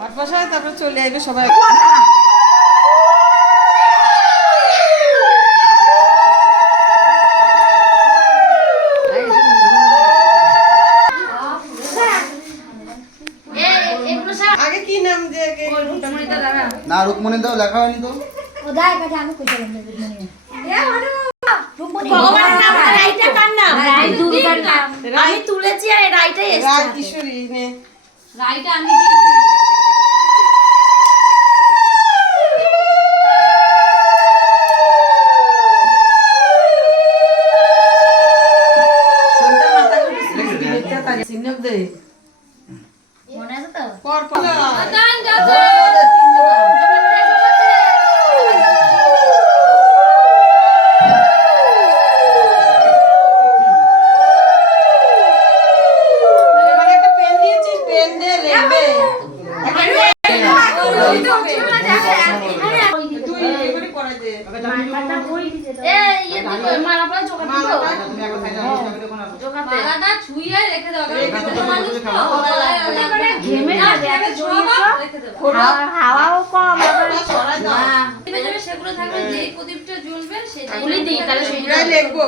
ভাত বসায় তারপর চলে আসবে সবাই। আগে কি নাম দিয়ে না রুকমনি দাও লেখা হয়নি তো আমি তুলেছি আর রাইটাই রায় কিশোরী নে রাইটা আমি মনে আছে তো পর পর এবারে একটা পেন দিয়েছিস, পেন দিয়ে লিখবে। তুই এবারে করে দে। মালাটা ছুঁয়ে রেখে দাও হাওয়াও কম সরাই দাও। সেগুলো থাকবে যেই প্রদীপটা জ্বলবে সেটা সেগুলাই লিখবো।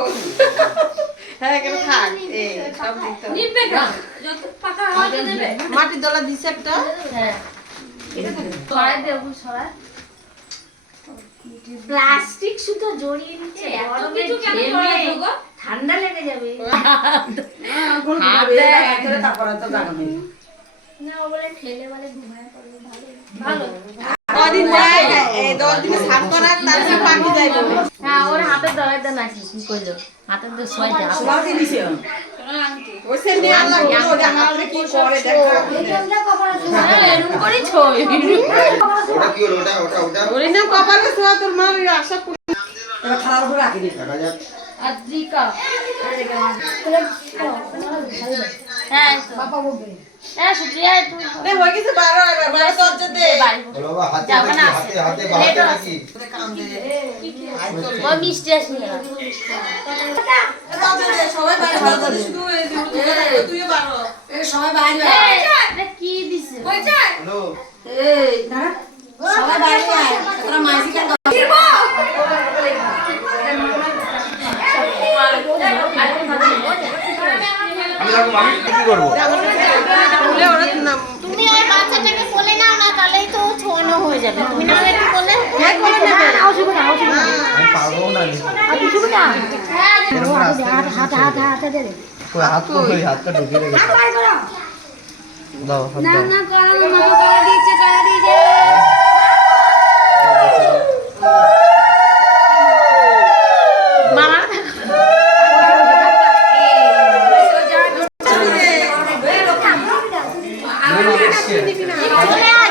হ্যাঁ, এখানে থাক। এই, সব দিতে হবে। নিবে না যত পাকা হাওয়াটা দেবে মাটির দলা দিছে একটা। হ্যাঁ সরাই দেব সরাই প্লাস্টিক সুতো জড়িয়ে নিচ্ছে এত কিছু কেন করাছো গো ঠান্ডা লেগে যাবে না ও বলে ঠেলে বলে ঘুমায় পড়বে ভালো কদিন যায়, এই 10 দিনে সাফ করা, তারপর পাখি যাইবো। হ্যাঁ ওর হাতের দলাইতে নাকি কি কইলো হাতের তো ছয়টা ওই সে নিয়ে আল্লাহ কি করে, হাতে কি করে দেখো। এরকম করে ছয় ওটা কি হলো ওটা ওর নাম কপালে ছোঁয়া, তোর মার আশা পুরো। দেখা যাক আদ্রিকা হ্যাঁ বাবা বলবে হ্যাঁ সুপ্রিয়া একটু রে হয়ে গেছে 12 এবার 12 তো হচ্ছে দে। বলো বাবা হাতে হাতে বাড়াতে নাকি কাম দে। ও মিষ্টি আসবে সবাই বাইরে ভালো করে শুধু এই তুইও 12 সবাই বাইরে কি দিছে হ্যালো সবাই বাইরে আয় তোরা মাইজি কেন আমি কি করব বলে ওরা নাম তুমি ওই বাচ্চাটাকে কোলে নাও না তাহলেই তো ছোঁয়ানো হয়ে যাবে তুমি না একটু কোলে হ্যাঁ করে নেবে। আমি পারবো না আর কিছু না হাত দে কই হাত কই হাতটা ঢুকিয়ে রেখে দাও হাত দাও না করো মা করে দিয়েছে মামা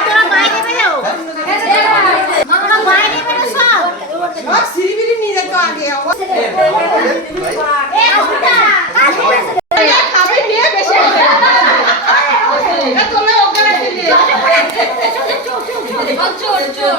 তোরা বাইরে বেরো মামা বাইরে বেরো সব সব সিরিবিরি নিয়ে যেত আগে। খাবে নিয়ে বেশি আছে। এটা তোলে ওখানে দিলে। চোর চোর